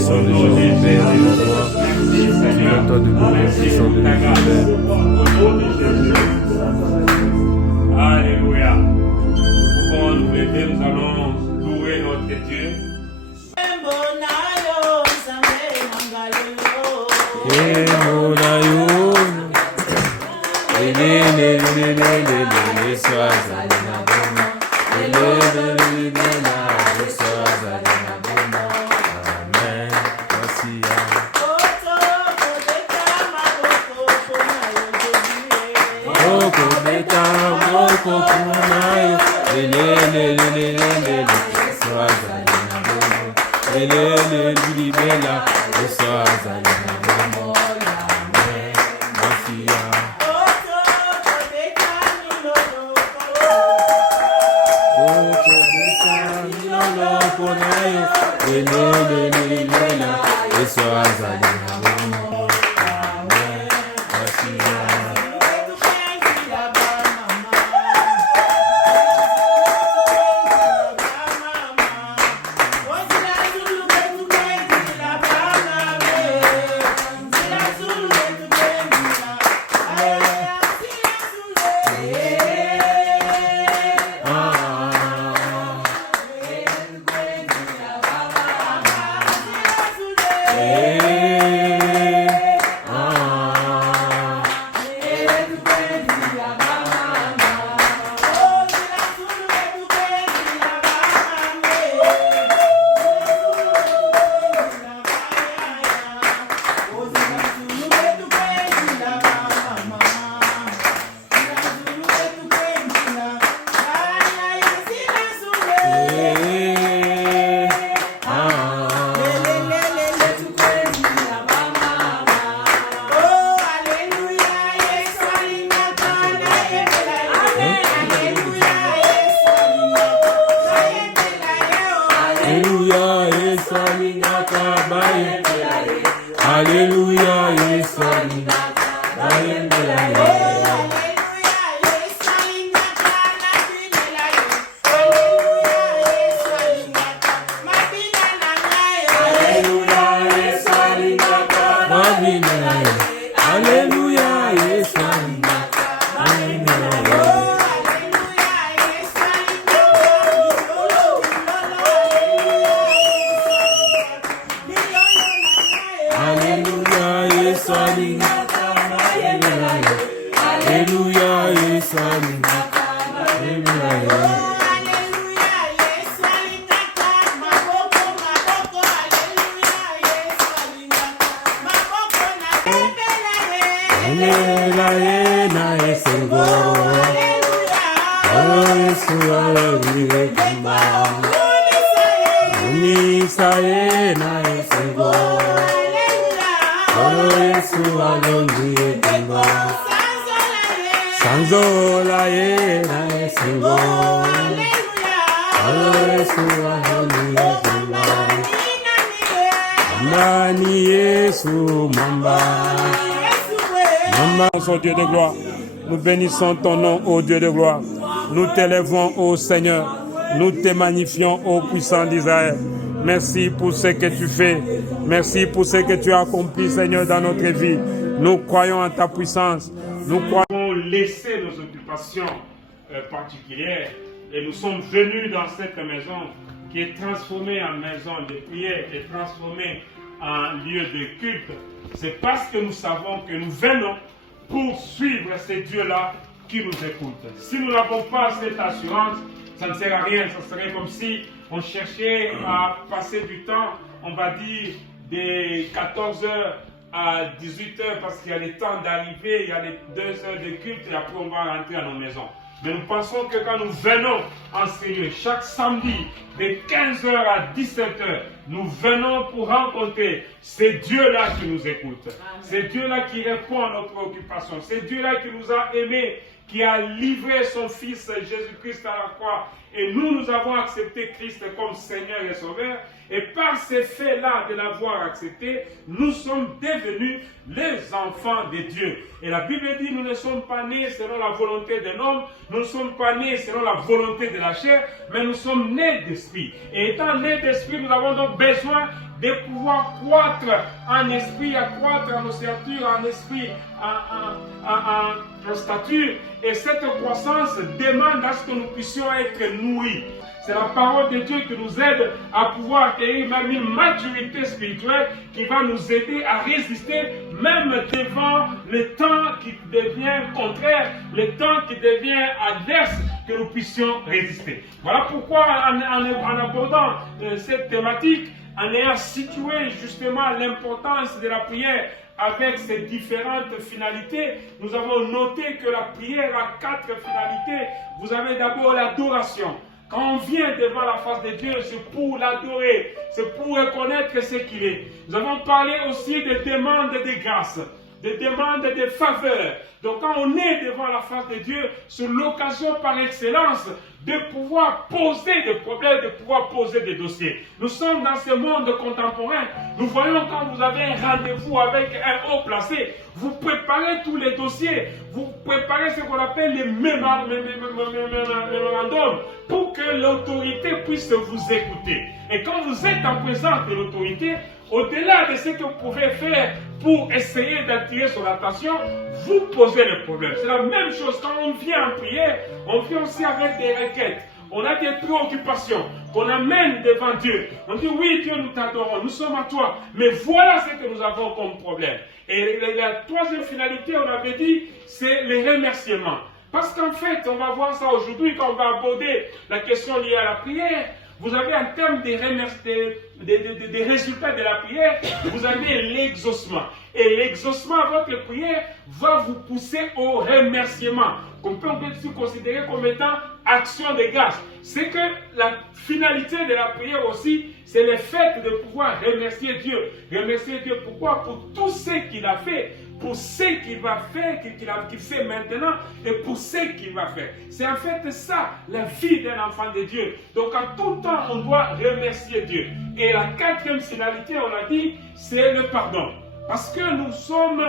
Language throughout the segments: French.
Sang de Jésus, Père, et de toi, souviens-toi de nous, sang de Jésus, Père. Alléluia. Pourquoi nous lever, nous allons louer notre Dieu. Ô Dieu de gloire, nous bénissons ton nom, ô Dieu de gloire. Nous t'élèvons, ô Seigneur. Nous te magnifions, ô puissant d'Israël. Merci pour ce que tu fais. Merci pour ce que tu as accompli, Seigneur, dans notre vie. Nous croyons en ta puissance. Nous croyons laisser nos occupations particulières et nous sommes venus dans cette maison qui est transformée en maison de prière, qui est transformée en lieu de culte. C'est parce que nous savons que nous venons pour suivre ces dieux-là qui nous écoutent. Si nous n'avons pas cette assurance, ça ne sert à rien. Ça serait comme si on cherchait à passer du temps, on va dire, de 14h à 18h parce qu'il y a le temps d'arriver, il y a les 2 heures de culte et après on va rentrer à nos maisons. Mais nous pensons que quand nous venons en Seigneur, chaque samedi, de 15h à 17h, nous venons pour rencontrer ces dieux-là qui nous écoutent. Ces dieux-là qui répondent à notre préoccupation. Ces dieux-là qui nous a aimés, qui a livré son Fils Jésus-Christ à la croix. Et nous avons accepté Christ comme Seigneur et Sauveur. Et par ces faits-là de l'avoir accepté, nous sommes devenus les enfants de Dieu. Et la Bible dit, nous ne sommes pas nés selon la volonté d'un homme, nous ne sommes pas nés selon la volonté de la chair, mais nous sommes nés d'esprit. Et étant nés d'esprit, nous avons donc besoin de pouvoir croître en esprit, à croître en ossature, en esprit, en stature. Et cette croissance demande à ce que nous puissions être nourris. C'est la parole de Dieu qui nous aide à pouvoir acquérir même une maturité spirituelle qui va nous aider à résister même devant le temps qui devient contraire, le temps qui devient adverse, que nous puissions résister. Voilà pourquoi en abordant cette thématique, en ayant situé justement l'importance de la prière avec ses différentes finalités, nous avons noté que la prière a 4 finalités. Vous avez d'abord l'adoration. Quand on vient devant la face de Dieu, c'est pour l'adorer, c'est pour reconnaître ce qu'il est. Nous avons parlé aussi de demandes de grâce, de demandes de faveur. Donc quand on est devant la face de Dieu, c'est l'occasion par excellence de pouvoir poser des problèmes, de pouvoir poser des dossiers. Nous sommes dans ce monde contemporain. Nous voyons quand vous avez un rendez-vous avec un haut placé, vous préparez tous les dossiers, vous préparez ce qu'on appelle les mémorandums pour que l'autorité puisse vous écouter. Et quand vous êtes en présence de l'autorité, au-delà de ce que vous pouvez faire pour essayer d'attirer son attention, vous posez le problème. C'est la même chose quand on vient en prière, on vient aussi avec des requêtes. On a des préoccupations qu'on amène devant Dieu. On dit oui Dieu, nous t'adorons, nous sommes à toi. Mais voilà ce que nous avons comme problème. Et la troisième finalité, on avait dit, c'est les remerciements. Parce qu'en fait, on va voir ça aujourd'hui quand on va aborder la question liée à la prière. Vous avez en termes des résultats de la prière, vous avez l'exaucement. Et l'exaucement à votre prière va vous pousser au remerciement, qu'on peut aussi considérer comme étant action de grâce. C'est que la finalité de la prière aussi, c'est le fait de pouvoir remercier Dieu. Remercier Dieu pourquoi? Pour tout ce qu'il a fait, pour ce qu'il va faire, qu'il fait maintenant, et pour ce qu'il va faire. C'est en fait ça, la vie d'un enfant de Dieu. Donc en tout temps, on doit remercier Dieu. Et la quatrième finalité, on a dit, c'est le pardon. Parce que nous sommes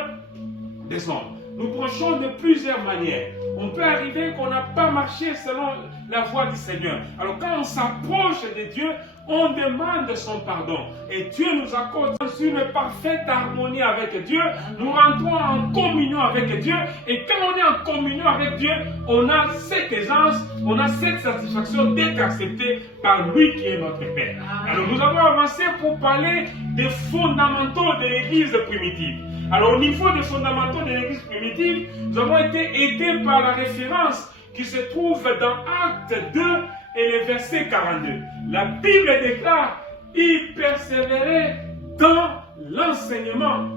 des hommes. Nous branchons de plusieurs manières. On peut arriver qu'on n'a pas marché selon la voie du Seigneur. Alors quand on s'approche de Dieu, on demande son pardon. Et Dieu nous accorde une parfaite harmonie avec Dieu. Nous rentrons en communion avec Dieu. Et quand on est en communion avec Dieu, on a cette aisance, on a cette satisfaction d'être accepté par lui qui est notre Père. Alors nous avons avancé pour parler des fondamentaux de l'Église primitive. Alors au niveau des fondamentaux de l'Église primitive, nous avons été aidés par la référence qui se trouve dans Actes 2 et le verset 42. La Bible déclare, il persévérait dans l'enseignement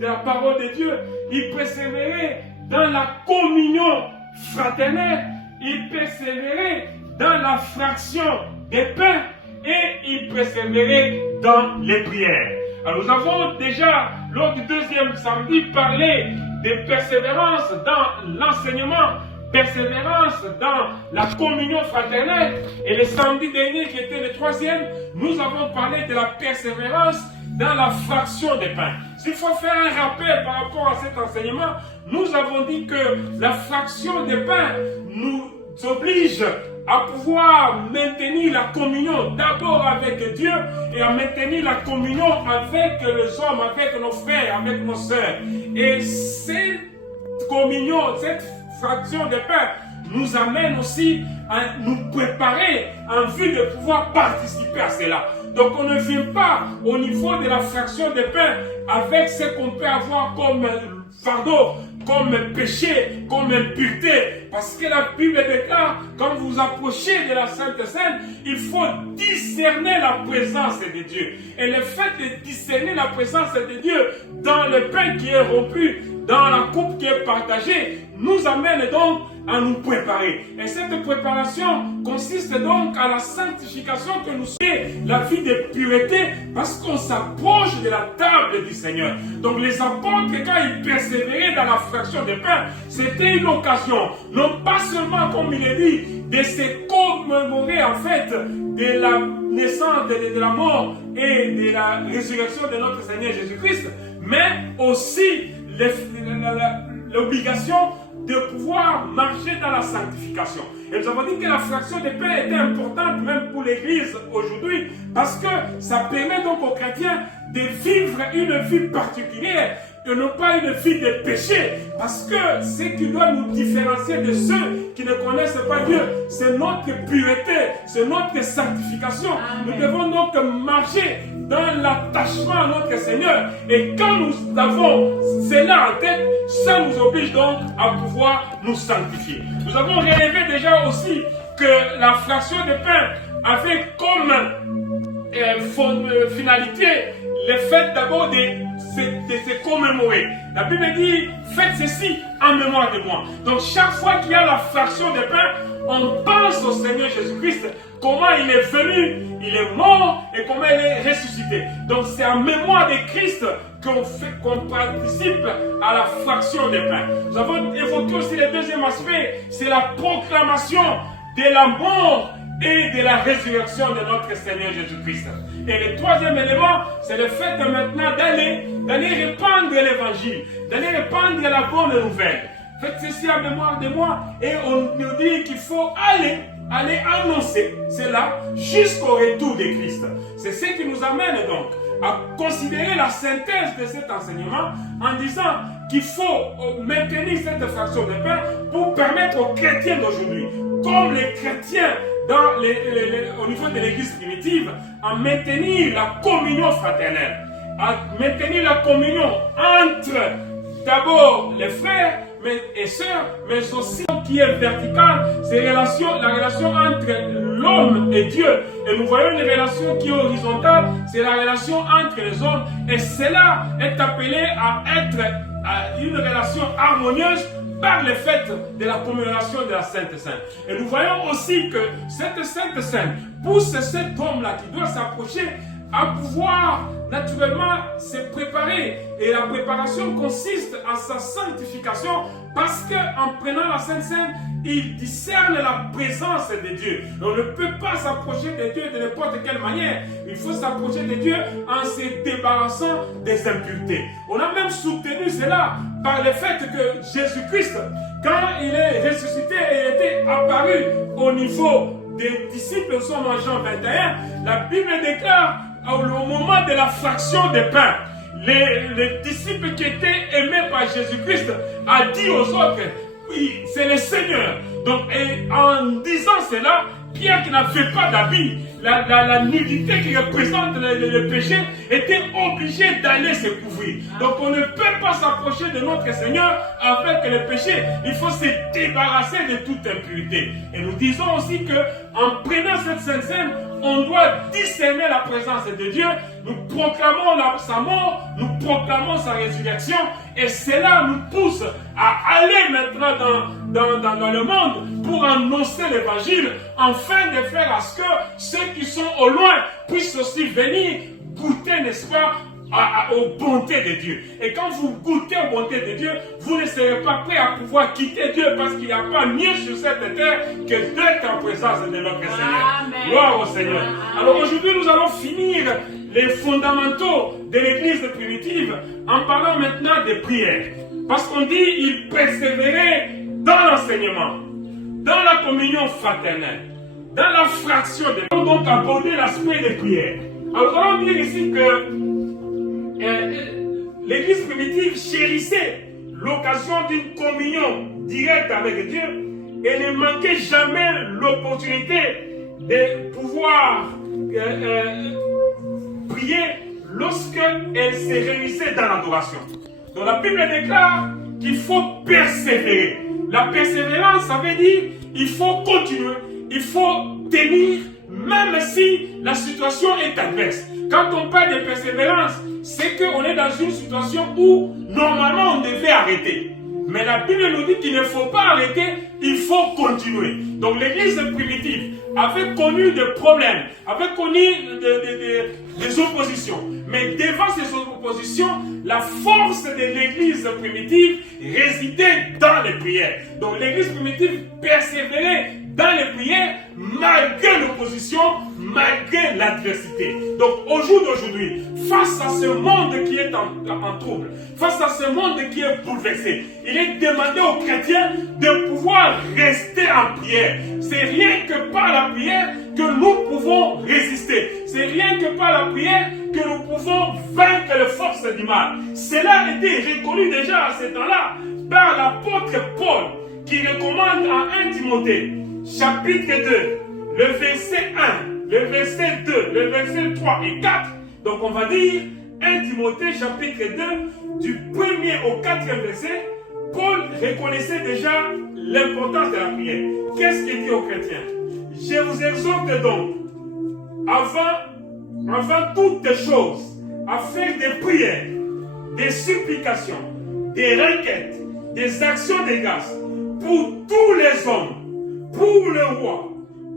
de la parole de Dieu. Il persévérait dans la communion fraternelle. Il persévérait dans la fraction des pains et il persévérait dans les prières. Alors nous avons déjà, lors du deuxième samedi, parlé de persévérance dans l'enseignement, persévérance dans la communion fraternelle. Et le samedi dernier, qui était le troisième, nous avons parlé de la persévérance dans la fraction des pains. S'il faut faire un rappel par rapport à cet enseignement, nous avons dit que la fraction des pains nous oblige à pouvoir maintenir la communion d'abord avec Dieu et à maintenir la communion avec les hommes, avec nos frères, avec nos sœurs. Et cette communion, cette fraction de pain nous amène aussi à nous préparer en vue de pouvoir participer à cela. Donc on ne vient pas au niveau de la fraction de pain avec ce qu'on peut avoir comme fardeau, comme péché, comme impureté. Parce que la Bible déclare, quand vous approchez de la Sainte Seine, il faut discerner la présence de Dieu. Et le fait de discerner la présence de Dieu dans le pain qui est rompu, dans la coupe qui est partagée, nous amène donc à nous préparer. Et cette préparation consiste donc à la sanctification que nous sommes, la vie de pureté, parce qu'on s'approche de la table du Seigneur. Donc les apôtres, quand ils persévéraient dans la fraction des pains, c'était une occasion, non pas seulement, comme il est dit, de se commémorer en fait de la naissance, de la mort et de la résurrection de notre Seigneur Jésus-Christ, mais aussi l'obligation de pouvoir marcher dans la sanctification. Et nous avons dit que la fraction des pains était importante même pour l'Église aujourd'hui parce que ça permet donc aux chrétiens de vivre une vie particulière et non pas une vie de péché. Parce que ce qui doit nous différencier de ceux qui ne connaissent pas Dieu, c'est notre pureté, c'est notre sanctification. Amen. Nous devons donc marcher dans l'attachement à notre Seigneur. Et quand nous avons cela en tête, ça nous oblige donc à pouvoir nous sanctifier. Nous avons relevé déjà aussi que la fraction de pain avait comme finalité le fait d'abord de se commémorer. La Bible dit, faites ceci en mémoire de moi. Donc chaque fois qu'il y a la fraction de pain, on pense au Seigneur Jésus-Christ, comment il est venu, il est mort et comment il est ressuscité. Donc c'est en mémoire de Christ qu'on participe à la fraction des pains. Nous avons évoqué aussi le deuxième aspect, c'est la proclamation de la mort et de la résurrection de notre Seigneur Jésus-Christ. Et le troisième élément, c'est le fait de maintenant d'aller répandre l'évangile, d'aller répandre la bonne nouvelle. Faites ceci en mémoire de moi. Et on nous dit qu'il faut aller annoncer cela jusqu'au retour de Christ. C'est ce qui nous amène donc à considérer la synthèse de cet enseignement en disant qu'il faut maintenir cette fraction de pain pour permettre aux chrétiens d'aujourd'hui, comme les chrétiens au niveau de l'église primitive, à maintenir la communion fraternelle, à maintenir la communion entre d'abord les frères et sœurs, mais aussi qui est verticale, c'est la relation entre l'homme et Dieu. Et nous voyons une relation qui est horizontale, c'est la relation entre les hommes. Et cela est appelé à être une relation harmonieuse par le fait de la commémoration de la Sainte Seine. Et nous voyons aussi que cette Sainte Seine pousse cet homme-là qui doit s'approcher à pouvoir naturellement se préparer. Et la préparation consiste en sa sanctification parce qu'en prenant la Sainte Seine, il discerne la présence de Dieu. On ne peut pas s'approcher de Dieu de n'importe quelle manière. Il faut s'approcher de Dieu en se débarrassant des impuretés. On a même soutenu cela par le fait que Jésus-Christ, quand il est ressuscité et était apparu au niveau des disciples, nous sommes en Jean 21, la Bible déclare au moment de la fraction des pains, les disciples qui étaient aimés par Jésus-Christ a dit aux autres, oui, c'est le Seigneur. Donc, et en disant cela, Pierre qui n'avait pas d'habit, la nudité qui représente le péché, était obligé d'aller se couvrir. Donc on ne peut pas s'approcher de notre Seigneur avec le péché. Il faut se débarrasser de toute impureté. Et nous disons aussi que en prenant cette Sainte Seine, on doit discerner la présence de Dieu. Nous proclamons sa mort, nous proclamons sa résurrection, et cela nous pousse à aller maintenant dans le monde pour annoncer l'évangile, afin de faire à ce que ceux qui sont au loin puissent aussi venir goûter, n'est-ce pas, aux bontés de Dieu. Et quand vous goûtez aux bontés de Dieu, vous ne serez pas prêt à pouvoir quitter Dieu, parce qu'il n'y a pas mieux sur cette terre que d'être en présence de notre Seigneur. Amen. Gloire au Seigneur. Amen. Alors aujourd'hui, nous allons finir les fondamentaux de l'église primitive en parlant maintenant des prières. Parce qu'on dit, ils persévéraient dans l'enseignement, dans la communion fraternelle, dans la fraction des... Nous allons donc aborder l'aspect des prières. Alors nous allons dire ici que l'église primitive chérissait l'occasion d'une communion directe avec Dieu et ne manquait jamais l'opportunité de pouvoir prier lorsqu'elle se réunissait dans l'adoration. Donc la Bible déclare qu'il faut persévérer. La persévérance, ça veut dire il faut continuer, il faut tenir, même si la situation est adverse. Quand on parle de persévérance, c'est qu'on est dans une situation où normalement on devait arrêter. Mais la Bible nous dit qu'il ne faut pas arrêter, il faut continuer. Donc l'église primitive avait connu des problèmes, avait connu des oppositions. Mais devant ces oppositions, la force de l'église primitive résidait dans les prières. Donc l'église primitive persévérait dans les prières malgré l'opposition, malgré l'adversité. Donc au jour d'aujourd'hui, face à ce monde qui est en trouble, face à ce monde qui est bouleversé, il est demandé aux chrétiens de pouvoir rester en prière. C'est rien que par la prière que nous pouvons résister. C'est rien que par la prière que nous pouvons vaincre les forces du mal. Cela a été reconnu déjà à ce temps-là par l'apôtre Paul qui recommande en 1 Timothée, chapitre 2, le verset 1, le verset 2, le verset 3 et 4. Donc on va dire 1 Timothée, chapitre 2, du 1er au 4e verset, Paul reconnaissait déjà l'importance de la prière. Qu'est-ce qu'il dit aux chrétiens? Je vous exhorte donc, avant toutes choses, à faire des prières, des supplications, des requêtes, des actions de grâce pour tous les hommes, pour le roi,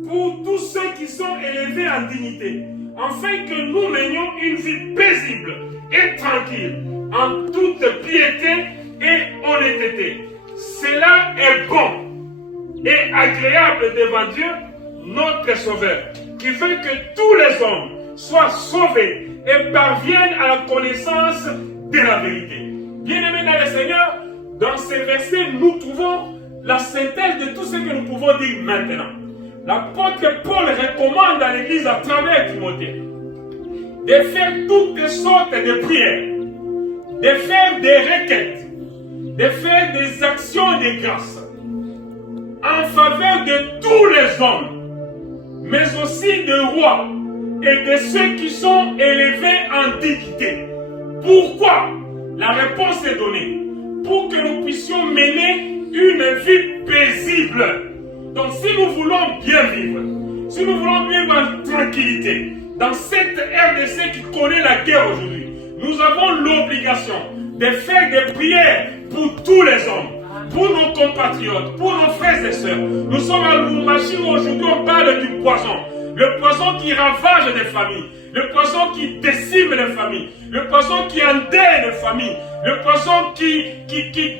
pour tous ceux qui sont élevés en dignité, afin que nous menions une vie paisible et tranquille, en toute piété et honnêteté. Cela est bon et agréable devant Dieu, notre Sauveur, qui veut que tous les hommes soient sauvés et parviennent à la connaissance de la vérité. Bien-aimés dans le Seigneur, dans ces versets, nous trouvons la synthèse de tout ce que nous pouvons dire maintenant. L'apôtre Paul recommande à l'Église à travers Timothée de faire toutes sortes de prières, de faire des requêtes, de faire des actions de grâce en faveur de tous les hommes, mais aussi des rois et de ceux qui sont élevés en dignité. Pourquoi? La réponse est donnée. Pour que nous puissions mener une vie paisible. Donc si nous voulons bien vivre, si nous voulons vivre en tranquillité, dans cette RDC qui connaît la guerre aujourd'hui, nous avons l'obligation de faire des prières pour tous les hommes, pour nos compatriotes, pour nos frères et sœurs. Nous sommes à Lubumbashi où aujourd'hui on parle du poison. Le poison qui ravage les familles, le poison qui décime les familles, le poison qui endeuille les familles, le poison qui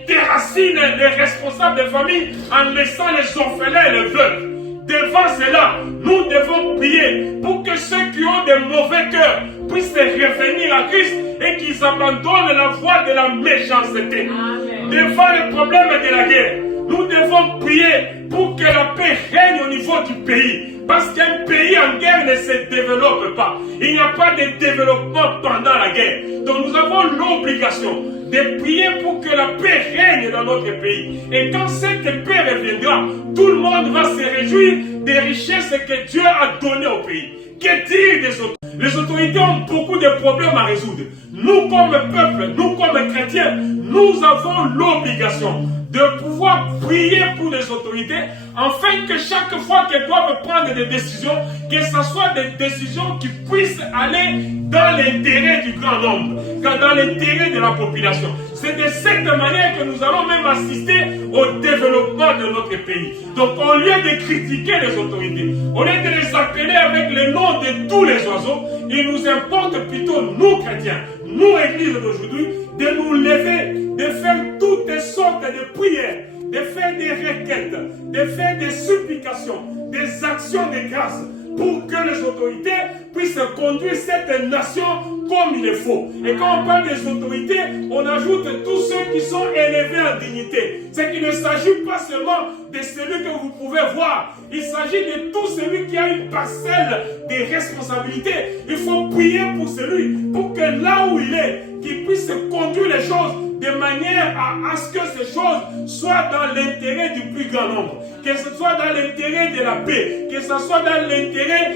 déracine les responsables des familles en laissant les orphelins et les veuves. Devant cela, nous devons prier pour que ceux qui ont des mauvais cœurs puissent revenir à Christ et qu'ils abandonnent la voie de la méchanceté. Amen. Devant les problèmes de la guerre, nous devons prier pour que la paix règne au niveau du pays. Parce qu'un pays en guerre ne se développe pas. Il n'y a pas de développement pendant la guerre. Donc nous avons l'obligation de prier pour que la paix règne dans notre pays. Et quand cette paix reviendra, tout le monde va se réjouir des richesses que Dieu a données au pays. Que dire des autres? Les autorités ont beaucoup de problèmes à résoudre. Nous comme peuple, nous comme chrétiens, nous avons l'obligation de pouvoir prier pour les autorités, afin que chaque fois qu'elles doivent prendre des décisions, que ce soit des décisions qui puissent aller dans l'intérêt du grand nombre, dans l'intérêt de la population. C'est de cette manière que nous allons même assister au développement de notre pays. Donc au lieu de critiquer les autorités, au lieu de les appeler avec le nom de tous les oiseaux, il nous importe plutôt, nous chrétiens, nous églises d'aujourd'hui, de nous lever, de faire toutes sortes de prières, de faire des requêtes, de faire des supplications, des actions de grâce pour que les autorités puissent conduire cette nation comme il le faut. Et quand on parle des autorités, on ajoute tous ceux qui sont élevés en dignité. C'est qu'il ne s'agit pas seulement de celui que vous pouvez voir. Il s'agit de tout celui qui a une parcelle de responsabilité. Il faut prier pour celui, pour que là où il est, qu'il puisse conduire les choses de manière à ce que ces choses soient dans l'intérêt du plus grand nombre, que ce soit dans l'intérêt de la paix, que ce soit dans l'intérêt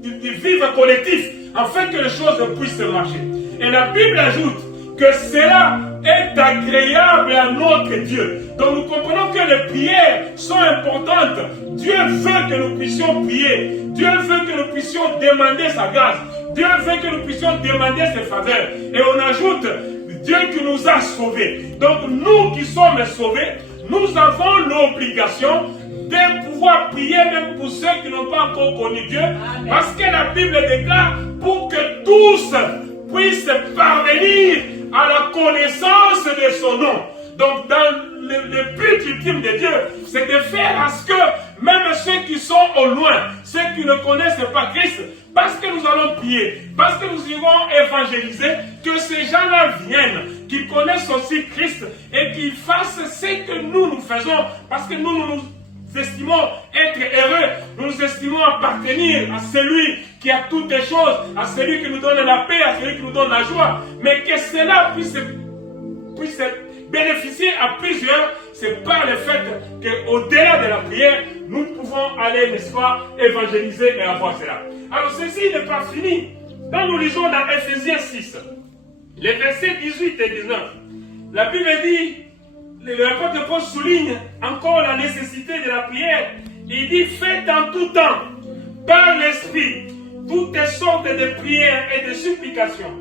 du vivre collectif, afin que les choses puissent marcher. Et la Bible ajoute que cela est agréable à notre Dieu. Donc nous comprenons que les prières sont importantes. Dieu veut que nous puissions prier. Dieu veut que nous puissions demander sa grâce. Dieu veut que nous puissions demander ses faveurs. Et on ajoute Dieu qui nous a sauvés. Donc nous qui sommes sauvés, nous avons l'obligation de pouvoir prier même pour ceux qui n'ont pas encore connu Dieu. Amen. Parce que la Bible déclare pour que tous puissent parvenir à la connaissance de son nom. Donc dans le but ultime de Dieu, c'est de faire à ce que même ceux qui sont au loin, ceux qui ne connaissent pas Christ, parce que nous allons prier, parce que nous irons évangéliser, que ces gens-là viennent, qu'ils connaissent aussi Christ et qu'ils fassent ce que nous faisons, parce que nous estimons être heureux, nous estimons appartenir à celui qui a toutes les choses, à celui qui nous donne la paix, à celui qui nous donne la joie, mais que cela puisse bénéficier à plusieurs, c'est par le fait qu'au-delà de la prière, nous pouvons aller, n'est-ce pas, évangéliser et avoir cela. Alors ceci n'est pas fini. Quand nous lisons dans Ephésiens 6, les versets 18 et 19, la Bible dit, l'apôtre Paul souligne encore la nécessité de la prière. Il dit, faites en tout temps, par l'Esprit, toutes sortes de prières et de supplications.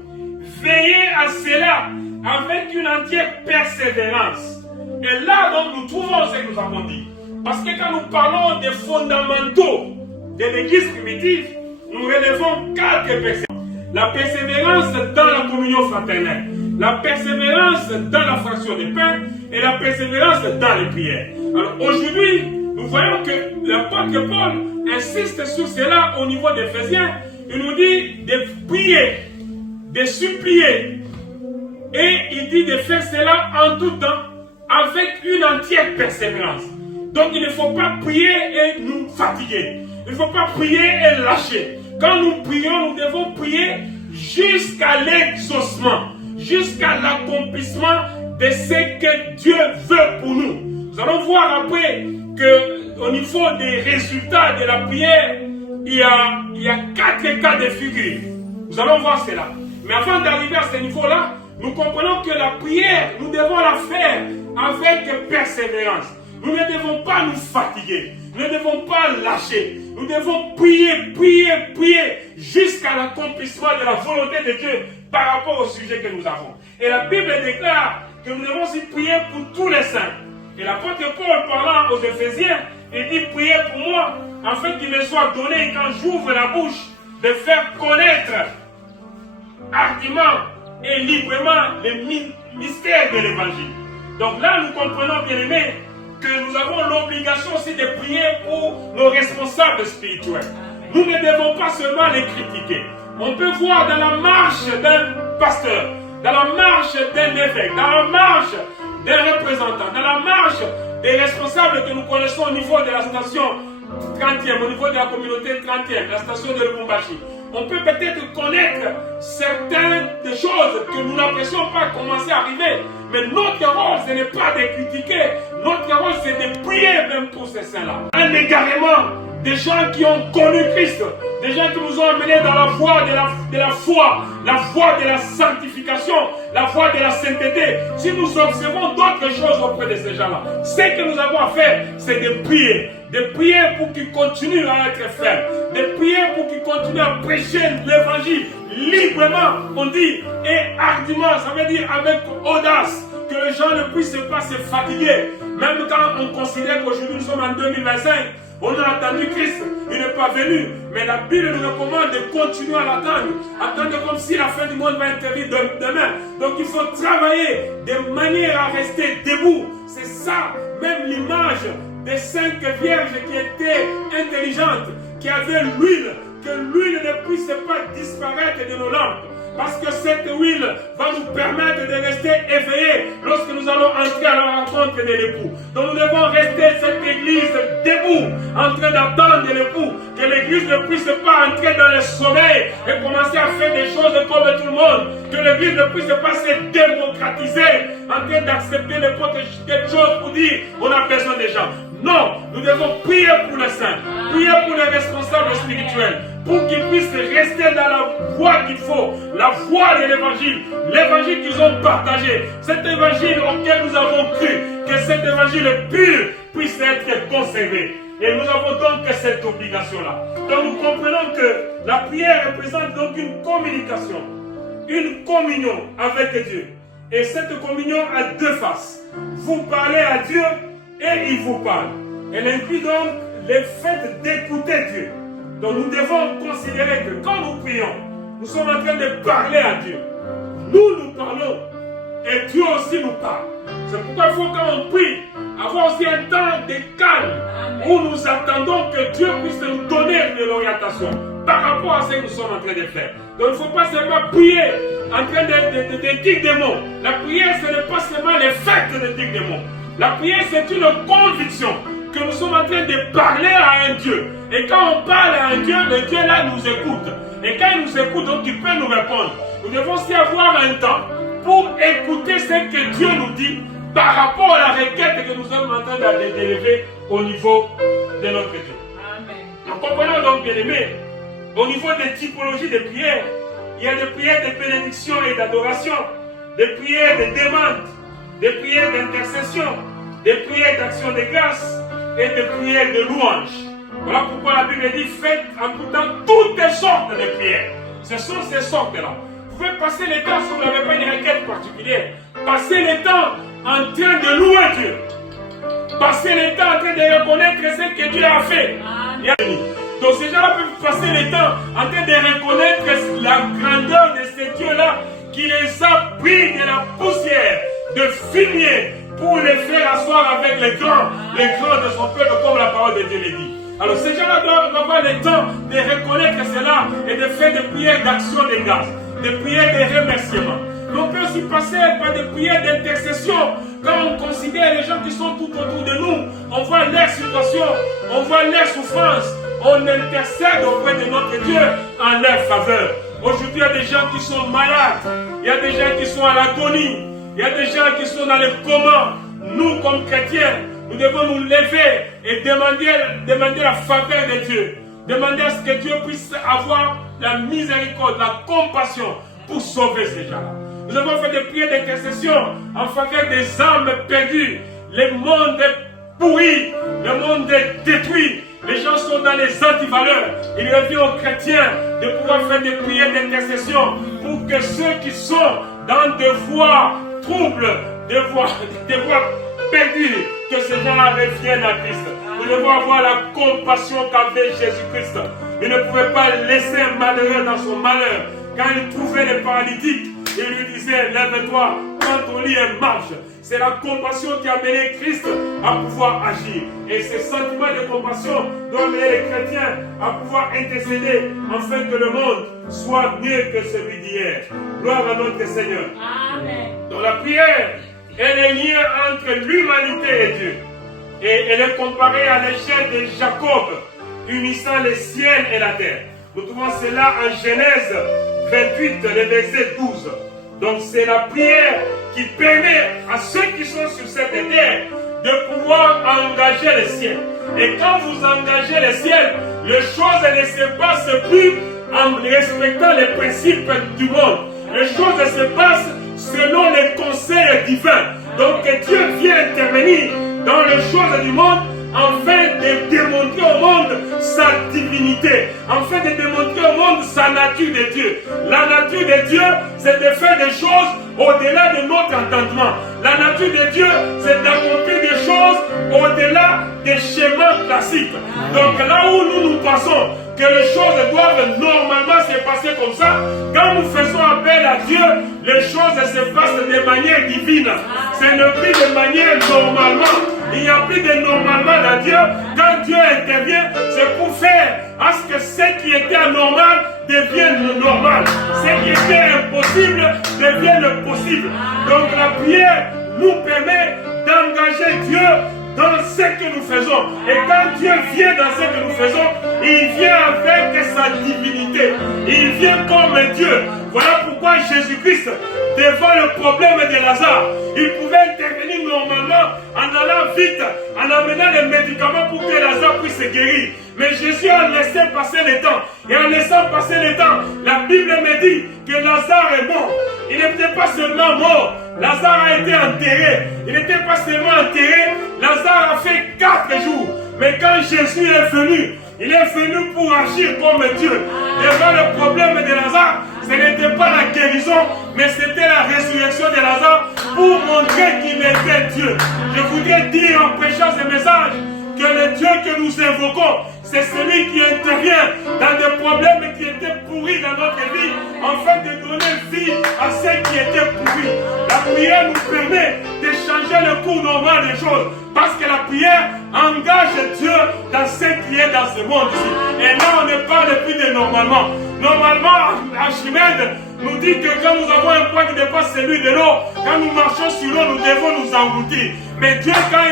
Veillez à cela avec une entière persévérance. Et là, donc, nous trouvons ce que nous avons dit. Parce que quand nous parlons des fondamentaux de l'Église primitive, nous relevons 4 persévérances. La persévérance dans la communion fraternelle, la persévérance dans la fraction des pains et la persévérance dans les prières. Alors aujourd'hui, nous voyons que l'apôtre Paul insiste sur cela au niveau d'Éphésiens. Il nous dit de prier, de supplier, et il dit de faire cela en tout temps avec une entière persévérance. Donc il ne faut pas prier et nous fatiguer. Il ne faut pas prier et lâcher. Quand nous prions, nous devons prier jusqu'à l'exaucement, jusqu'à l'accomplissement de ce que Dieu veut pour nous. Nous allons voir après qu'au niveau des résultats de la prière, il y a 4 cas de figure. Nous allons voir cela. Mais avant d'arriver à ce niveau-là, nous comprenons que la prière, nous devons la faire avec persévérance. Nous ne devons pas nous fatiguer. Nous ne devons pas lâcher. Nous devons prier, prier, prier jusqu'à l'accomplissement de la volonté de Dieu par rapport au sujet que nous avons. Et la Bible déclare que nous devons aussi prier pour tous les saints. Et l'apôtre Paul, parlant aux Éphésiens, il dit, priez pour moi, afin qu'il me soit donné, quand j'ouvre la bouche, de faire connaître hardiment et librement les mystères de l'évangile. Donc là, nous comprenons, bien aimés, que nous avons l'obligation aussi de prier pour nos responsables spirituels. Nous ne devons pas seulement les critiquer. On peut voir dans la marche d'un pasteur, dans la marche d'un évêque, dans la marche d'un représentant, dans la marche des responsables que nous connaissons au niveau de la station 30e, au niveau de la communauté 30e, la station de Lubumbashi. On peut peut-être connaître certaines des choses que nous n'apprécions pas commencer à arriver. Mais notre rôle, ce n'est pas de critiquer. Notre rôle, c'est de prier même pour ces saints-là. Un égarement des gens qui ont connu Christ, des gens qui nous ont amenés dans la voie de la foi, la voie de la sanctification, la voie de la sainteté. Si nous observons d'autres choses auprès de ces gens-là, ce que nous avons à faire, c'est de prier. De prier pour qu'ils continuent à être fermes. De prier pour qu'ils continuent à prêcher l'évangile librement, on dit, et hardiment, ça veut dire avec audace, que les gens ne puissent pas se fatiguer. Même quand on considère qu'aujourd'hui nous sommes en 2025, on a attendu Christ, il n'est pas venu, mais la Bible nous recommande de continuer à l'attendre, attendre comme si la fin du monde va intervenir demain. Donc il faut travailler de manière à rester debout. C'est ça, même l'image des 5 vierges qui étaient intelligentes, qui avaient l'huile, que l'huile ne puisse pas disparaître de nos lampes. Parce que cette huile va nous permettre de rester éveillés lorsque nous allons entrer à la rencontre de l'époux. Donc nous devons rester cette église debout, en train d'attendre l'époux. Que l'église ne puisse pas entrer dans le sommeil et commencer à faire des choses comme tout le monde. Que l'église ne puisse pas se démocratiser, en train d'accepter n'importe quelle chose pour dire on a besoin des gens. Non, nous devons prier pour les saints, prier pour les responsables spirituels, pour qu'ils puissent rester dans la voie qu'il faut, la voie de l'évangile, l'évangile qu'ils ont partagé, cet évangile auquel nous avons cru, que cet évangile pur puisse être conservé. Et nous avons donc cette obligation-là. Donc nous comprenons que la prière représente donc une communication, une communion avec Dieu. Et cette communion a 2 faces. Vous parlez à Dieu et il vous parle. Elle inclut donc le fait d'écouter Dieu. Donc nous devons considérer que quand nous prions, nous sommes en train de parler à Dieu. Nous parlons et Dieu aussi nous parle. C'est pourquoi il faut, quand on prie, avoir aussi un temps de calme où nous attendons que Dieu puisse nous donner de l'orientation par rapport à ce que nous sommes en train de faire. Donc il ne faut pas seulement prier en train de dire des mots. La prière, ce n'est pas seulement le fait de dire des mots. La prière, c'est une conviction que nous sommes en train de parler à un Dieu. Et quand on parle à un Dieu, le Dieu là nous écoute. Et quand il nous écoute, donc il peut nous répondre. Nous devons aussi avoir un temps pour écouter ce que Dieu nous dit par rapport à la requête que nous sommes en train d'élever au niveau de notre Dieu. Amen. Nous comprenons donc, bien aimés, au niveau des typologies de prières, il y a des prières de bénédiction et d'adoration, des prières de demande, des prières d'intercession, des prières d'action de grâce et des prières de louange. Voilà pourquoi la Bible dit faites en tout temps toutes sortes de prières. Ce sont ces sortes-là. Vous pouvez passer le temps, si vous n'avez pas une requête particulière, passer le temps en train de louer Dieu. Passer le temps en train de reconnaître ce que Dieu a fait. Donc ces gens-là peuvent passer le temps en train de reconnaître la grandeur de ce Dieu-là qui les a pris de la poussière de fumier pour les faire asseoir avec les grands de son peuple, comme la parole de Dieu le dit. Alors ces gens-là doivent avoir le temps de reconnaître cela et de faire des prières d'action de grâce, des prières de remerciement. Mais on peut aussi passer par des prières d'intercession. Quand on considère les gens qui sont tout autour de nous, on voit leur situation, on voit leur souffrance, on intercède auprès de notre Dieu en leur faveur. Aujourd'hui, il y a des gens qui sont malades, il y a des gens qui sont à l'agonie, il y a des gens qui sont dans le coma. Nous, comme chrétiens, nous devons nous lever et demander la faveur de Dieu. Demander à ce que Dieu puisse avoir la miséricorde, la compassion pour sauver ces gens-là. Nous avons fait des prières d'intercession en faveur des âmes perdues. Le monde est pourri, le monde est détruit. Les gens sont dans les antivaleurs. Il revient aux chrétiens de pouvoir faire des prières d'intercession pour que ceux qui sont dans des voies troubles, des voies perdues, que ces gens-là reviennent à Christ. Nous devons avoir la compassion qu'avait Jésus-Christ. Il ne pouvait pas laisser un malheureux dans son malheur. Quand il trouvait les paralytiques, il lui disait, lève-toi, prends ton lit et marche. C'est la compassion qui a amené Christ à pouvoir agir. Et ce sentiment de compassion doit amener les chrétiens à pouvoir intercéder afin que le monde soit mieux que celui d'hier. Gloire à notre Seigneur. Amen. Donc la prière est le lien entre l'humanité et Dieu. Et elle est comparée à l'échelle de Jacob, unissant le ciel et la terre. Nous trouvons cela en Genèse 28, le verset 12. Donc c'est la prière qui permet à ceux qui sont sur cette terre de pouvoir engager le ciel. Et quand vous engagez le ciel, les choses ne se passent plus en respectant les principes du monde. Les choses se passent selon les conseils divins. Donc Dieu vient intervenir dans les choses du monde afin de démontrer au monde sa divinité, afin de démontrer au monde sa nature de Dieu. La nature de Dieu, c'est de faire des choses au-delà de notre entendement. La nature de Dieu, c'est d'accomplir des choses au-delà des schémas classiques. Donc là où nous pensons que les choses doivent normalement se passer comme ça, quand nous faisons appel à Dieu, les choses se passent de manière divine. Ce n'est plus de manière normalement. Il n'y a plus de normalement dans Dieu. Quand Dieu intervient, c'est pour faire à ce que ce qui était anormal devienne normal. Ce qui était impossible devienne possible. Donc la prière nous permet d'engager Dieu dans ce que nous faisons. Et quand Dieu vient dans ce que nous faisons, il vient avec sa divinité. Il vient comme Dieu. Voilà pourquoi Jésus-Christ, devant le problème de Lazare, il pouvait intervenir normalement en allant vite, en amenant les médicaments pour que Lazare puisse se guérir. Mais Jésus a laissé passer le temps. Et en laissant passer le temps, la Bible me dit que Lazare est mort. Il n'était pas seulement mort, Lazare a été enterré. Il n'était pas seulement enterré, Lazare a fait 4 jours. Mais quand Jésus est venu, il est venu pour agir comme Dieu. Devant le problème de Lazare, ce n'était pas la guérison, mais c'était la résurrection de Lazare pour montrer qu'il était Dieu. Je voudrais dire en prêchant ce message que le Dieu que nous invoquons, c'est celui qui intervient dans des problèmes qui étaient pourris dans notre vie, afin de donner vie à ceux qui étaient pourris. La prière nous permet de changer cours normal des choses. Parce que la prière engage Dieu dans ce qui est dans ce monde ici. Et là, on ne parle plus de normalement. Normalement, Archimède nous dit que quand nous avons un poids qui dépasse celui de l'eau, quand nous marchons sur l'eau, nous devons nous engloutir. Mais Dieu, quand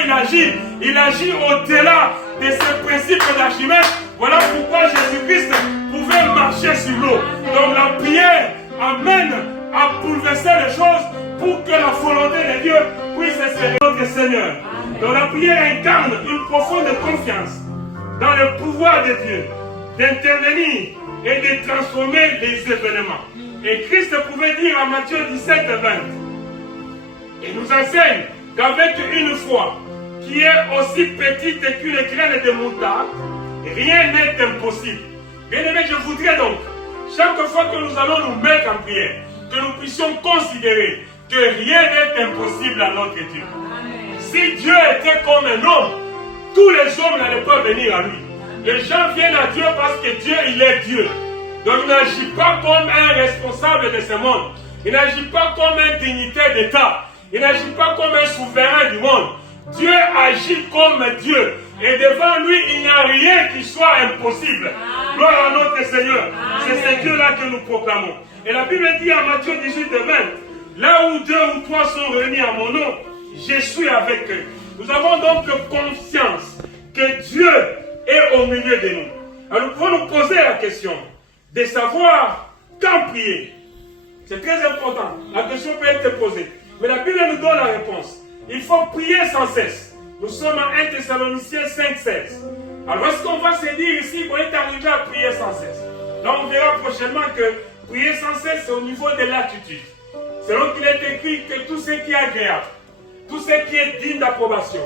il agit au-delà de ce principe d'Archimède. Voilà pourquoi Jésus-Christ pouvait marcher sur l'eau. Donc la prière amène à bouleverser les choses pour que la volonté de Dieu puisse se notre Seigneur. Donc la prière incarne une profonde confiance dans le pouvoir de Dieu d'intervenir et de transformer les événements. Et Christ pouvait dire à Matthieu 17, 20, il nous enseigne qu'avec une foi qui est aussi petite qu'une graine de moutarde, rien n'est impossible. Bien aimé, je voudrais donc, chaque fois que nous allons nous mettre en prière, que nous puissions considérer que rien n'est impossible à notre Dieu. Si Dieu était comme un homme, tous les hommes n'allaient pas venir à lui. Les gens viennent à Dieu parce que Dieu, il est Dieu. Donc il n'agit pas comme un responsable de ce monde. Il n'agit pas comme un dignitaire d'État. Il n'agit pas comme un souverain du monde. Dieu agit comme Dieu. Et devant lui, il n'y a rien qui soit impossible. Gloire à notre Seigneur. C'est ce Dieu-là que nous proclamons. Et la Bible dit en Matthieu 18, 20, là où 2 ou 3 sont réunis à mon nom, je suis avec eux. Nous avons donc conscience que Dieu est au milieu de nous. Alors nous pouvons nous poser la question de savoir quand prier. C'est très important. La question peut être posée. Mais la Bible nous donne la réponse. Il faut prier sans cesse. Nous sommes en 1 Thessaloniciens 5, 16. Alors est-ce qu'on va se dire ici qu'on est arrivé à prier sans cesse? Là on verra prochainement que prier sans cesse c'est au niveau de l'attitude. C'est donc qu'il est écrit que tout ce qui est agréable, tout ce qui est digne d'approbation,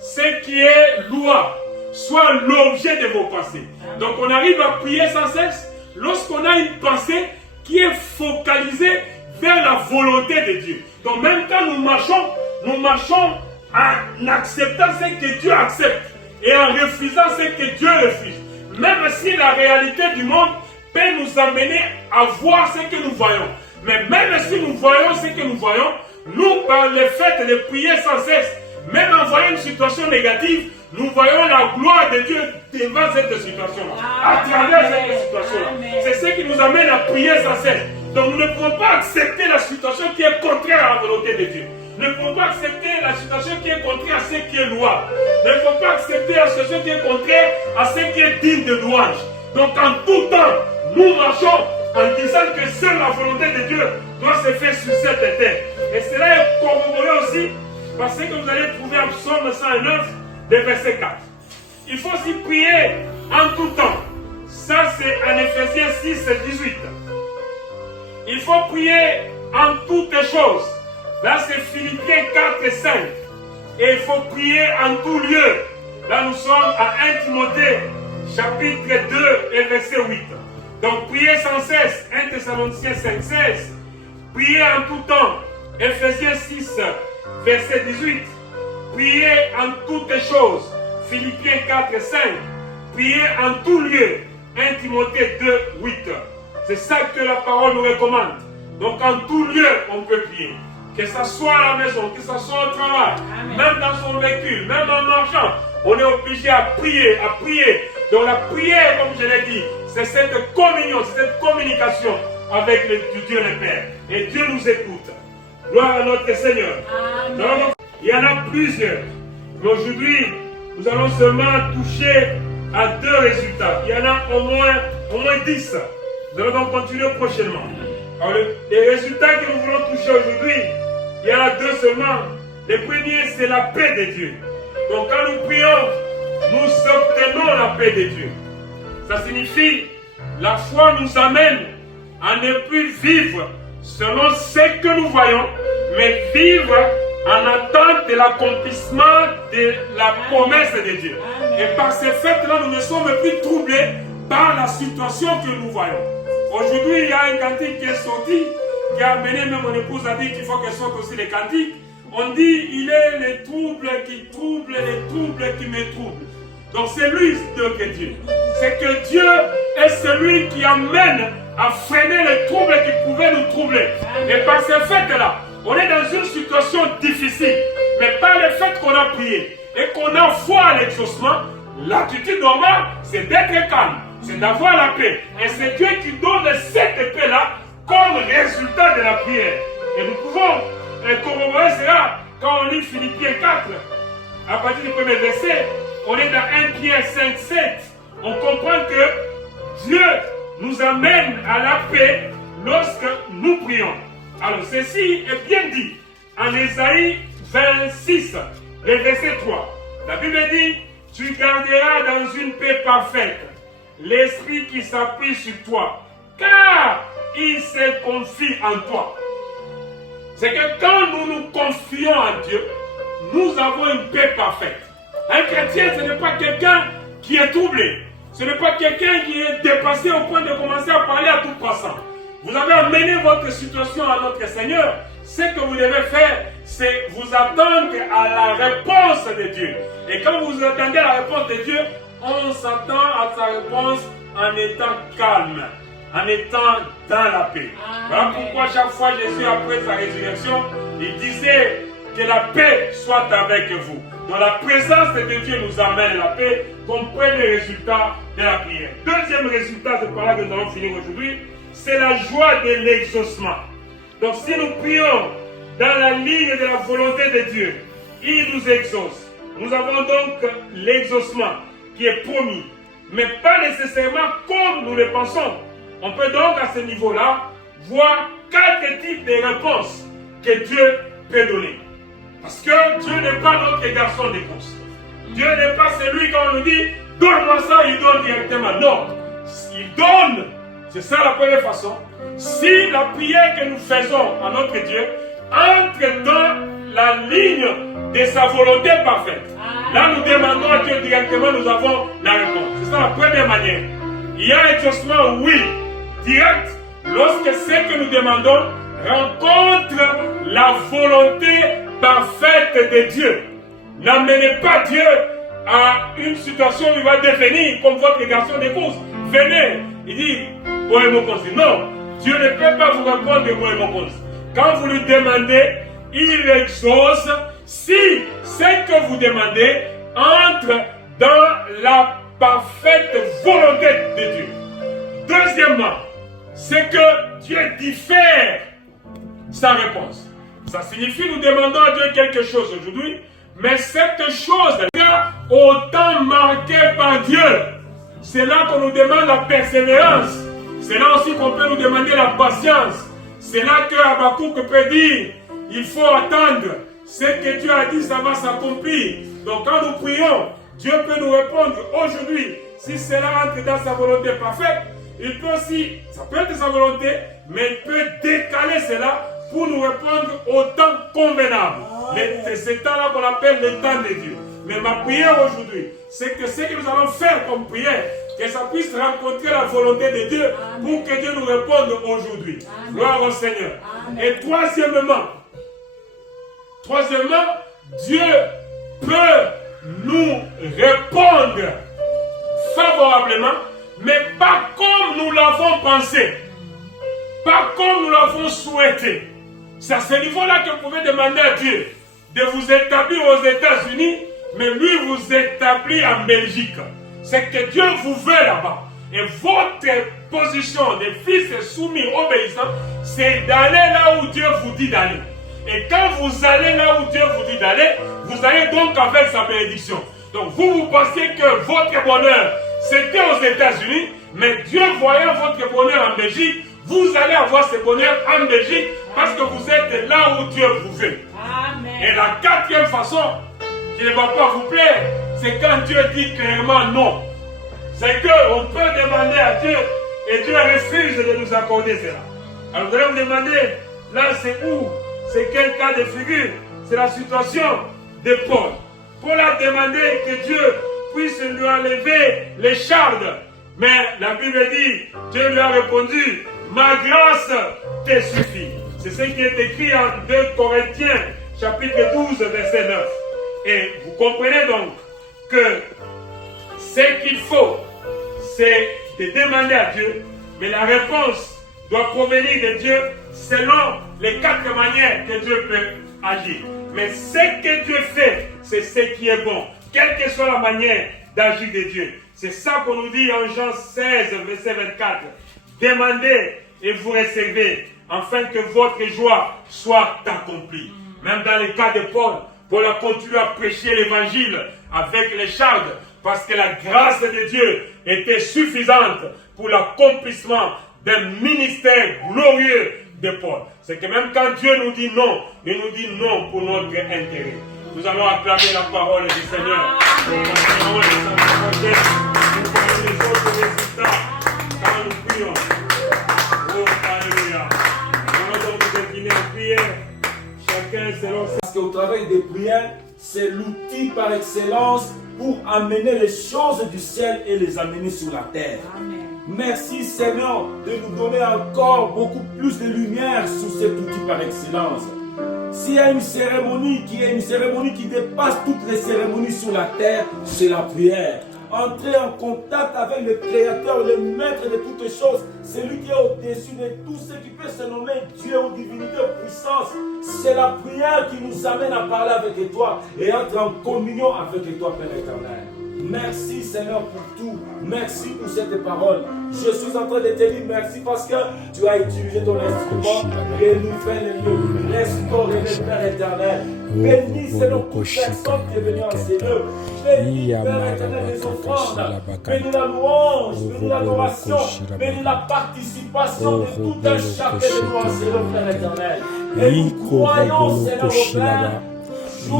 ce qui est louable, soit l'objet de vos pensées. Donc on arrive à prier sans cesse lorsqu'on a une pensée qui est focalisée vers la volonté de Dieu. Donc même quand nous marchons en acceptant ce que Dieu accepte et en refusant ce que Dieu refuse. Même si la réalité du monde peut nous amener à voir ce que nous voyons. Mais même si nous voyons ce que nous voyons, nous, par le fait de prier sans cesse, même en voyant une situation négative, nous voyons la gloire de Dieu devant cette situation-là, à travers cette situation-là. C'est ce qui nous amène à prier sans cesse. Donc nous ne pouvons pas accepter la situation qui est contraire à la volonté de Dieu. Nous ne pouvons pas accepter la situation qui est contraire à ce qui est louable. Nous ne pouvons pas accepter la situation qui est contraire à ce qui est digne de louange. Donc en tout temps, nous marchons en disant que seule la volonté de Dieu doit se faire sur cette terre. Et cela est corroboré aussi par ce que vous allez trouver en Psaume 109, de verset 4. Il faut aussi prier en tout temps. Ça c'est en Éphésiens 6, 18. Il faut prier en toutes choses. Là c'est Philippiens 4, 5. Et il faut prier en tout lieu. Là nous sommes à 1 Timothée, chapitre 2 et verset 8. Donc priez sans cesse, 1 Thessaloniciens 5, 16. Priez en tout temps, Éphésiens 6, verset 18. Priez en toutes choses, Philippiens 4, 5. Priez en tout lieu, 1 Timothée 2, 8. C'est ça que la parole nous recommande. Donc en tout lieu, on peut prier. Que ce soit à la maison, que ce soit au travail, même dans son véhicule, même en marchant, on est obligé à prier, à prier. Donc la prière, comme je l'ai dit, c'est cette communion, cette communication avec le Dieu le Père. Et Dieu nous écoute. Gloire à notre Seigneur. Donc, il y en a plusieurs. Mais aujourd'hui, nous allons seulement toucher à 2 résultats. Il y en a au moins 10. Nous allons donc continuer prochainement. Alors, les résultats que nous voulons toucher aujourd'hui, il y en a 2 seulement. Le premier, c'est la paix de Dieu. Donc quand nous prions, nous obtenons la paix de Dieu. Ça signifie, la foi nous amène à ne plus vivre selon ce que nous voyons, mais vivre en attente de l'accomplissement de la promesse de Dieu. Et par ce fait-là, nous ne sommes plus troublés par la situation que nous voyons. Aujourd'hui, il y a un cantique qui est sorti, qui a amené même mon épouse à dire qu'il faut qu'elle sorte aussi les cantiques. On dit, il est les troubles qui troublent, les troubles qui me troublent. Donc c'est lui que Dieu. C'est que Dieu est celui qui amène à freiner les troubles qui pouvaient nous troubler. Et par ce fait-là, on est dans une situation difficile. Mais par le fait qu'on a prié et qu'on a foi à l'exaucement, l'attitude normale, c'est d'être calme, c'est d'avoir la paix. Et c'est Dieu qui donne cette paix-là comme résultat de la prière. Et nous pouvons corroborer cela quand on lit Philippiens 4, à partir du premier verset, on est dans 1 Pierre 5, 7. On comprend que Dieu nous amène à la paix lorsque nous prions. Alors ceci est bien dit en Ésaïe 26, le verset 3. La Bible dit, tu garderas dans une paix parfaite l'esprit qui s'appuie sur toi, car il se confie en toi. C'est que quand nous nous confions en Dieu, nous avons une paix parfaite. Un chrétien, ce n'est pas quelqu'un qui est troublé. Ce n'est pas quelqu'un qui est dépassé au point de commencer à parler à tout passant. Vous avez amené votre situation à notre Seigneur. Ce que vous devez faire, c'est vous attendre à la réponse de Dieu. Et quand vous attendez la réponse de Dieu, on s'attend à sa réponse en étant calme, en étant dans la paix. Voilà pourquoi chaque fois Jésus, après sa résurrection, il disait que la paix soit avec vous. Donc la présence de Dieu nous amène la paix comme premier résultat de la prière. Deuxième résultat, c'est par là que nous allons finir aujourd'hui, c'est la joie de l'exaucement. Donc si nous prions dans la ligne de la volonté de Dieu, il nous exauce. Nous avons donc l'exaucement qui est promis, mais pas nécessairement comme nous le pensons. On peut donc à ce niveau-là voir 4 types de réponses que Dieu peut donner. Parce que Dieu n'est pas notre garçon d'épouse. Dieu n'est pas celui quand on nous dit donne-moi ça, il donne directement. Non, il donne. C'est ça la première façon. Si la prière que nous faisons à notre Dieu entre dans la ligne de sa volonté parfaite, là nous demandons à Dieu directement, nous avons la réponse. C'est ça la première manière. Il y a un exaucement, oui, direct, lorsque ce que nous demandons rencontre la volonté parfaite de Dieu. N'amenez pas Dieu à une situation où il va devenir comme votre garçon d'épouse. Venez, il dit, non, Dieu ne peut pas vous répondre. Quand vous lui demandez, il exauce si ce que vous demandez entre dans la parfaite volonté de Dieu. Deuxièmement, c'est que Dieu diffère sa réponse. Ça signifie nous demandons à Dieu quelque chose aujourd'hui, mais cette chose est autant marquée par Dieu. C'est là qu'on nous demande la persévérance. C'est là aussi qu'on peut nous demander la patience. C'est là que Habakkuk peut dire, il faut attendre. Ce que Dieu a dit, ça va s'accomplir. Donc quand nous prions, Dieu peut nous répondre aujourd'hui. Si cela entre dans sa volonté parfaite, il peut aussi, ça peut être sa volonté, mais il peut décaler cela pour nous répondre au temps convenable. C'est ce temps-là qu'on appelle le temps de Dieu. Mais ma prière aujourd'hui, c'est que ce que nous allons faire comme prière, que ça puisse rencontrer la volonté de Dieu pour que Dieu nous réponde aujourd'hui. Gloire au Seigneur. Et troisièmement, Dieu peut nous répondre favorablement, mais pas comme nous l'avons pensé, pas comme nous l'avons souhaité. C'est à ce niveau-là que vous pouvez demander à Dieu de vous établir aux États-Unis, mais lui vous établit en Belgique. C'est que Dieu vous veut là-bas. Et votre position de fils soumis, obéissants, c'est d'aller là où Dieu vous dit d'aller. Et quand vous allez là où Dieu vous dit d'aller, vous allez donc avec sa bénédiction. Donc vous pensiez que votre bonheur, c'était aux États-Unis, mais Dieu voyant votre bonheur en Belgique, vous allez avoir ce bonheur en Belgique parce que vous êtes là où Dieu vous veut. Amen. Et la quatrième façon qui ne va pas vous plaire, c'est quand Dieu dit clairement non. C'est qu'on peut demander à Dieu et Dieu refuse de nous accorder cela. Alors vous allez vous demander, là c'est où? C'est quel cas de figure? C'est la situation de Paul. Paul a demandé que Dieu puisse lui enlever les chardes. Mais la Bible dit, Dieu lui a répondu, ma grâce te suffit. C'est ce qui est écrit en 2 Corinthiens, chapitre 12, verset 9. Et vous comprenez donc que ce qu'il faut, c'est de demander à Dieu, mais la réponse doit provenir de Dieu selon les 4 manières que Dieu peut agir. Mais ce que Dieu fait, c'est ce qui est bon. Quelle que soit la manière d'agir de Dieu. C'est ça qu'on nous dit en Jean 16, verset 24. Demandez et vous recevez, afin que votre joie soit accomplie. Même dans le cas de Paul, Paul a continué à prêcher l'évangile avec les charges, parce que la grâce de Dieu était suffisante pour l'accomplissement d'un ministère glorieux de Paul. C'est que même quand Dieu nous dit non, il nous dit non pour notre intérêt. Nous allons acclamer la parole du Seigneur. Nous continuons les autres résultats quand nous prions. Oh, alléluia. Nous allons donc décliner en prière, chacun selon sa... Parce qu'au travail des prières, c'est l'outil par excellence pour amener les choses du ciel et les amener sur la terre. Amen. Merci Seigneur de nous donner encore beaucoup plus de lumière sur cet outil par excellence. S'il y a une cérémonie qui dépasse toutes les cérémonies sur la terre, c'est la prière. Entrer en contact avec le Créateur, le Maître de toutes les choses, c'est lui qui est au-dessus de tout ce qui peut se nommer Dieu ou divinité ou puissance. C'est la prière qui nous amène à parler avec toi et entrer en communion avec toi, Père éternel. Merci Seigneur pour tout. Merci pour cette parole. Je suis en train de te dire merci parce que tu as utilisé ton instrument et nous fait les lieux. Restaurer le Père éternel. Bénis Seigneur toute personne qui est venue enseigner. Bénis Père éternel les offrandes. Bénis la louange. Bénis l'adoration. Bénis la participation de tout un chacun de nous enseigner, Père éternel. Et nous croyons Seigneur au Père. Pas à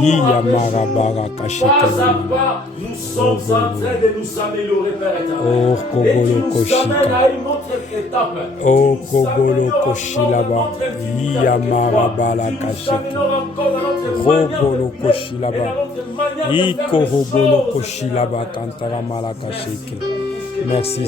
pas, nous sommes en train de nous améliorer, Père éternel. Et tu nous amènes à une autre étape. Oh, Kogolo Koshilaba, Yamarabala Kasheke, Robolo Koshilaba, Iko Robolo Koshilaba, Kantaramala Kasheke. Merci.